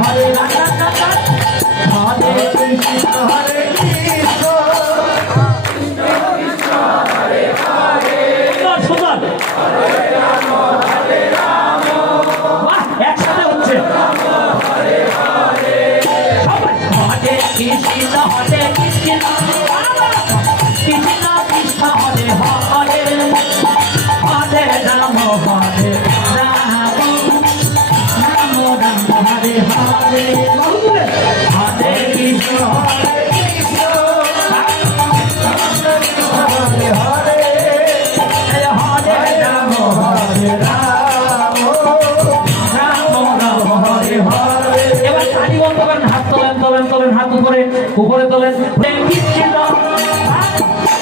হরে হরে কৃষ্ণ হরে কৃষ্ণ সুন্দর একসাথে হচ্ছে হরে কৃষ্ণ হরে কৃষ্ণ কৃষ্ণ কৃষ্ণ হরে হরে হরে রাম হরে রাম রাম রাম হরে হরে হরে কৃষ্ণ হরে কৃষ্ণ হরে হরে হরে রাম হরে রাম রাম রাম হরে হরে। এবার তালি বন্ধ করেন, হাত তোলেন তোলেন তোলেন, হাত উপরে উপরে তোলেন। কৃষ্ণ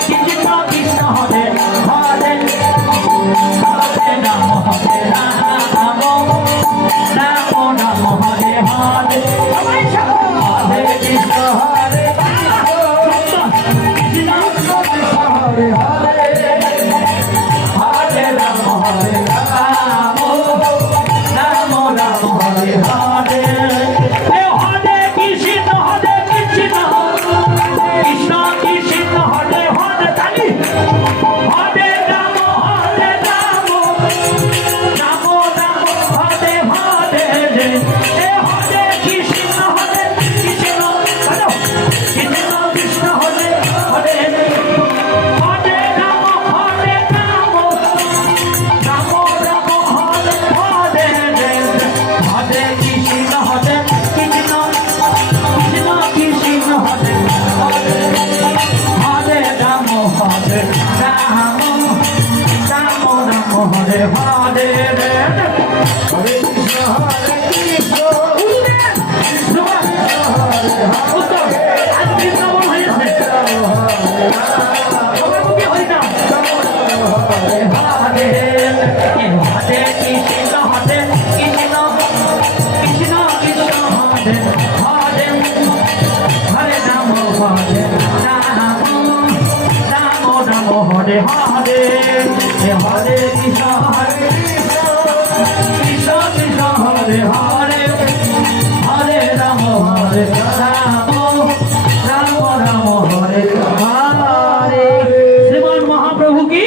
কৃষ্ণ কৃষ্ণ হরে হরে হরে রাম হরে রাম রাম রাম হরে হরে হরে কৃষ্ণ হরে কৃষ্ণ হরে হরে হরে রাম হরে রাম রাম রাম হরে হরে হরে কৃষ্ণ হরে কৃষ্ণ কৃষ্ণ কৃষ্ণ হরে হরে তালি হরে রাম রাম রাম হরে হরে হরে কৃষ্ণ হরে কৃষ্ণ কৃষ্ণ কৃষ্ণ হরে হরে হরে রাম হরে রাম রাম রাম হরে হরে হরে কৃষ্ণ হরে কৃষ্ণ কৃষ্ণ কৃষ্ণ হরে হরে হরে রাম হরে রাম রাম রাম হরে হরে হরে কৃষ্ণ হরে কৃষ্ণ হরে হরে হরে কৃষ্ণ হরে কৃষ্ণ কৃষ্ণ কৃষ্ণ হরে হরে হরে রাম হরে রাম রাম রাম হরে হরে। শ্রীমান মহাপ্রভু কি,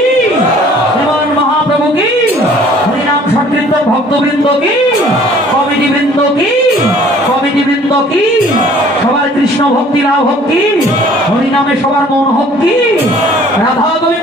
শ্রীমান মহাপ্রভু কি, হরিনাম সংকীর্তন ভক্তবৃন্দ কি, কমিটি বৃন্দ কি, কমিটি বৃন্দ কি, সবার কৃষ্ণ ভক্তি লাভ হোক কি, হরিনামে সবার মন হোক কি, রাধা গোবিন্দ